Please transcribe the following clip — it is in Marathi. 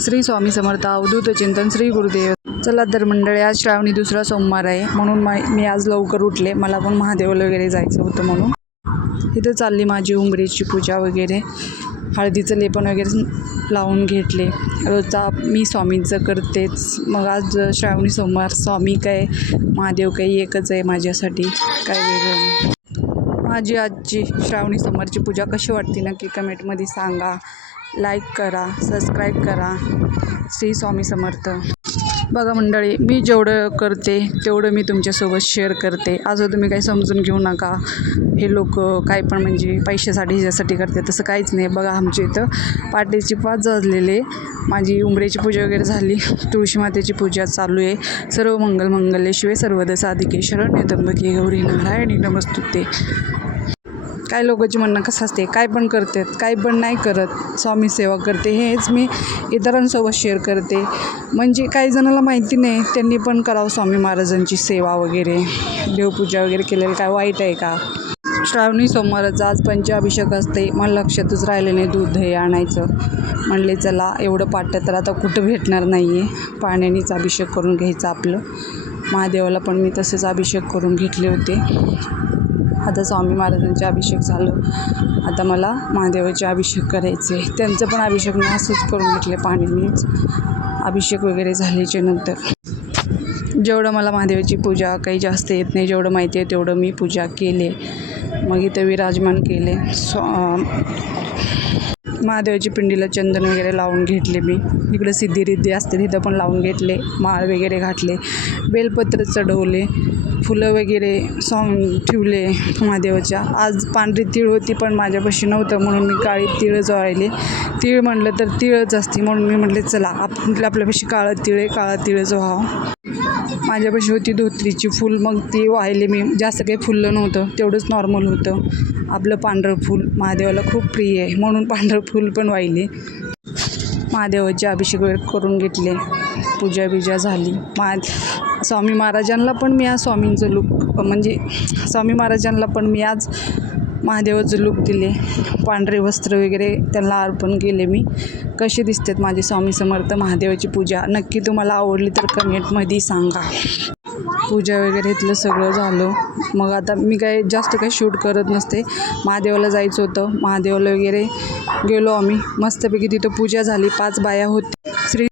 श्री स्वामी समर्थ अवधूत चिंतन श्री गुरुदेव. चला तर मंडळी, आज श्रावणी दुसरा सोमवार आहे म्हणून मी आज लवकर उठले. मला पण महादेवाला वगैरे जायचं होतं म्हणून इथं चालली माझी उंबरीची पूजा वगैरे. हळदीचं लेपन वगैरे लावून घेतले. रोजचा मी स्वामींचं करतेच. मग आज श्रावणी सोमवार, स्वामी काय महादेव काही एकच आहे माझ्यासाठी, काय वेगळं. माझी आजची श्रावणी सोमवारची पूजा कशी वाटते नक्की कमेंटमध्ये सांगा. लाईक करा, सबस्क्राईब करा. श्री स्वामी समर्थ. बघा मंडळी, मी जेवढं करते तेवढं मी तुमच्यासोबत शेअर करते. असं तुम्ही काही समजून घेऊ नका, हे लोक काय पण म्हणजे पैशासाठी ह्याच्यासाठी करते, तसं काहीच नाही. बघा आमच्या इथं पहाटेची 5 वाजलेले. माझी उंबरेची पूजा वगैरे झाली. तुळशी मातेची पूजा चालू आहे. सर्व मंगल मंगल्ये शिवे सर्वदा साधिके शरण्ये त्र्यंबके गौरी नारायणी नमस्तुते. काय लोकांची म्हणणं कसं असते, काय पण करतात, काय पण नाही करत, स्वामी सेवा करते, हेच मी इतरांसोबत शेअर करते. म्हणजे काही जणाला माहिती नाही, त्यांनी पण करावं स्वामी महाराजांची सेवा वगैरे, देवपूजा वगैरे केलेलं काय वाईट आहे का. श्रावणी सोमवाराचा आज पंचाभिषेक असते. मला लक्षातच राहिलं नाही दूध दही आणायचं. म्हणले चला एवढं पाट्या तर आता कुठं भेटणार नाही आहे, पाण्यानेच अभिषेक करून घ्यायचा आपलं. महादेवाला पण मी तसेच अभिषेक करून घेतले होते. आता स्वामी महाराजांचे अभिषेक झालं. आता मला महादेवाचे अभिषेक करायचे. त्यांचं पण अभिषेक मी असंच करून घेतले, पाण्यानेच अभिषेक वगैरे झाल्याच्या नंतर. जेवढं मला महादेवाची पूजा काही जास्त येत नाही, जेवढं माहिती आहे तेवढं मी पूजा केले. मग इथं विराजमान केले. महादेवाची पिंडीला चंदन वगैरे लावून घेतले. मी इकडं सिद्धिरिद्धी असते तिथं पण लावून घेतले. माळ वगैरे घातले, बेलपत्र चढवले, फुलं वगैरे ठेवले महादेवाच्या. आज पांढरी तीळ होती पण माझ्यापाशी नव्हतं म्हणून मी काळी तीळच वाळले. तीळ म्हटलं तर तीळच असते म्हणून मी म्हटले चला आपल्यापाशी काळं तीळ आहे, काळा तीळच व्हावं. माझ्यापाशी होती धोत्रीची फूल, मग ती वाहिले मी. जास्त काही फुललं नव्हतं, तेवढंच नॉर्मल होतं. आपलं पांढरं फूल महादेवाला खूप प्रिय आहे म्हणून पांढरं फूल पण वाहिले. महादेवाचे अभिषेक वगैरे करून घेतले. पूजा बिजा झाली. स्वामी महाराजांना पण मी आज स्वामींचं लूक म्हणजे स्वामी महाराजांना पण मी आज महादेवाचं लूक दिले. पांढरे वस्त्र वगैरे त्यांना अर्पण केले. मी कसे दिसतात माझे स्वामी समर्थ. महादेवाची पूजा नक्की तुम्हाला आवडली तर कमेंटमध्ये सांगा. पूजा वगैरे इथलं सगळं झालं. मग आता मी काही जास्त काही शूट करत नसते. महादेवाला जायचं होतं, महादेवाला वगैरे गेलो आम्ही. मस्तपैकी तिथं पूजा झाली. 5 बाया होती.